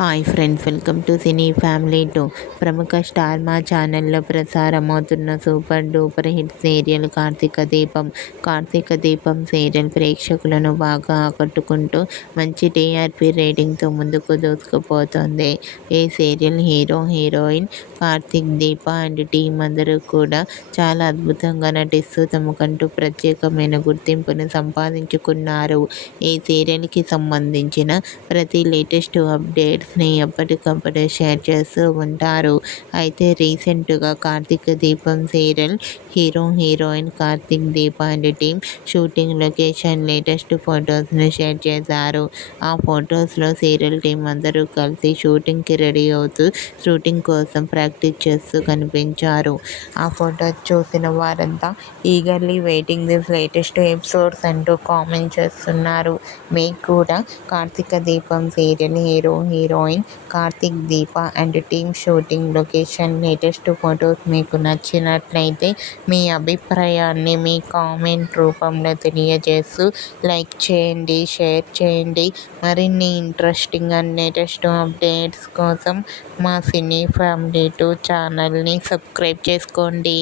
Hi friends, welcome to cine family 2. ప్రముఖ Star Maa ఛానల్లో ప్రసారమవుతున్న super duper hit serial Karthika Deepam. Karthika Deepam serial ప్రేక్షకులను బాగా ఆకట్టుకుంటూ మంచి టీఆర్పీ రేటింగ్తో ముందుకు దూసుకుపోతోంది. ఈ serial hero, heroine Karthik Deepa and team అందరూ కూడా చాలా అద్భుతంగా నటిస్తూ తమకంటూ ప్రత్యేకమైన గుర్తింపును సంపాదించుకున్నారు. ఈ సీరియల్కి సంబంధించిన ప్రతి లేటెస్ట్ అప్డేట్స్ని ఎప్పటికప్పుడు షేర్ చేస్తూ ఉంటారు. అయితే రీసెంట్గా Karthika Deepam serial hero, heroine Karthik Deepa and team shooting location latest ఫొటోస్ను షేర్ చేశారు. ఆ ఫొటోస్లో సీరియల్ టీం అందరూ కలిసి షూటింగ్కి రెడీ అవుతూ షూటింగ్ కోసం ప్రాక్టీస్ చేస్తూ కనిపించారు. ఆ ఫొటోస్ చూసిన వారంతా eagerly waiting this latest episodes అంటూ కామెంట్ చేస్తున్నారు. మీకు కూడా Karthika Deepam serial hero, heroine Karthik Deepa and team shooting location latest photos మీకు నచ్చినట్లయితే మీ అభిప్రాయాన్ని మీ కామెంట్ రూపంలో తెలియజేస్తూ లైక్ చేయండి, షేర్ చేయండి. మరిన్ని ఇంట్రెస్టింగ్ అండ్ లేటెస్ట్ అప్డేట్స్ కోసం మా సినీ ఫ్యామిలీ 2 ఛానల్ని సబ్స్క్రైబ్ చేసుకోండి.